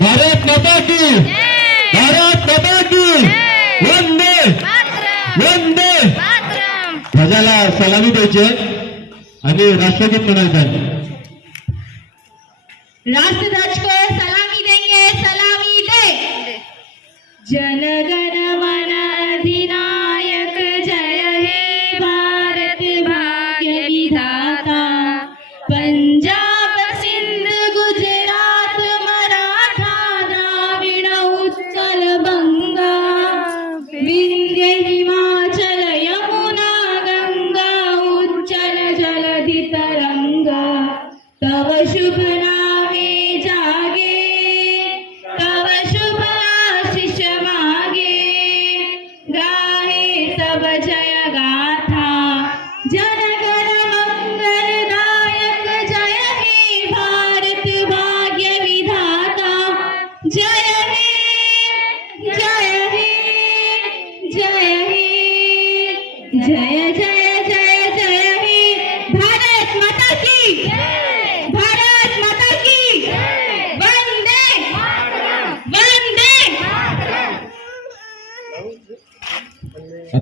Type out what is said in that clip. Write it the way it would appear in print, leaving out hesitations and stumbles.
भारत माता की, भारत माता की, वंदे वंदे. ध्वजाला सलामी द्यायची आणि राष्ट्रगीत म्हणायचं आहे. राष्ट्रध्वज को सलामी देंगे, सलामी दे. जनगण